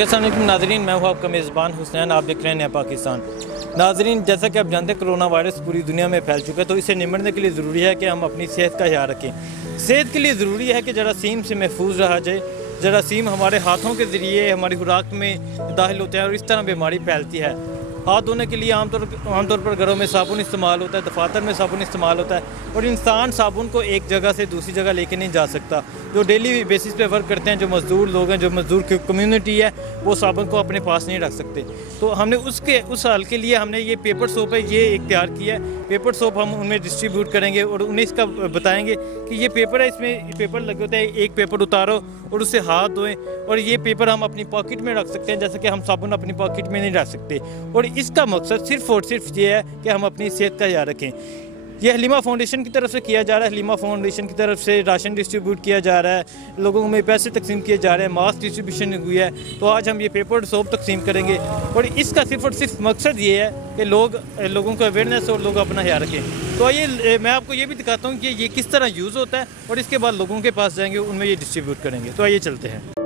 जी अस्सलाम वालेकुम नाज़रीन, मैं हूँ आपका मेज़बान हुसैन। आप देख रहे हैं पाकिस्तान। नाज़रीन, जैसा कि आप जानते हैं कोरोना वायरस पूरी दुनिया में फैल चुका है, तो इसे निपटने के लिए ज़रूरी है कि हम अपनी सेहत का ख्याल रखें। सेहत के लिए ज़रूरी है कि जरासीम से महफूज रहा जाए। जरासीम हमारे हाथों के ज़रिए हमारी खुराक में दाखिल होते हैं और इस तरह बीमारी फैलती है। हाथ धोने के लिए आमतौर पर घरों में साबुन इस्तेमाल होता है, दफातर में साबुन इस्तेमाल होता है, और इंसान साबुन को एक जगह से दूसरी जगह लेके नहीं जा सकता। जो डेली बेसिस पे वर्क करते हैं, जो मज़दूर लोग हैं, जो मज़दूर की कम्युनिटी है, वो साबुन को अपने पास नहीं रख सकते। तो हमने उस हाल के लिए हमने ये पेपर सोप है, ये इख्तियार किया है। पेपर सोप हम उनमें डिस्ट्रीब्यूट करेंगे और उन्हें इसका बताएंगे कि ये पेपर है, इसमें पेपर लगे होते हैं, एक पेपर उतारो और उससे हाथ धोएं। और ये पेपर हम अपनी पॉकेट में रख सकते हैं, जैसे कि हम साबुन अपनी पॉकेट में नहीं रख सकते। और इसका मकसद सिर्फ़ और सिर्फ ये है कि हम अपनी सेहत का ख्याल रखें। ये हलीमा फाउंडेशन की तरफ से किया जा रहा है। हलीमा फाउंडेशन की तरफ से राशन डिस्ट्रीब्यूट किया जा रहा है, लोगों में पैसे तकसीम किए जा रहे हैं, मास्क डिस्ट्रीब्यूशन हुई है। तो आज हम ये पेपर सोप तकसीम करेंगे और इसका सिर्फ और सिर्फ मकसद ये है कि लोगों को अवेयरनेस और लोग अपना ख्याल रखें। तो आइए मैं आपको ये भी दिखाता हूँ कि ये किस तरह यूज़ होता है और इसके बाद लोगों के पास जाएंगे, उनमें ये डिस्ट्रीब्यूट करेंगे। तो आइए चलते हैं।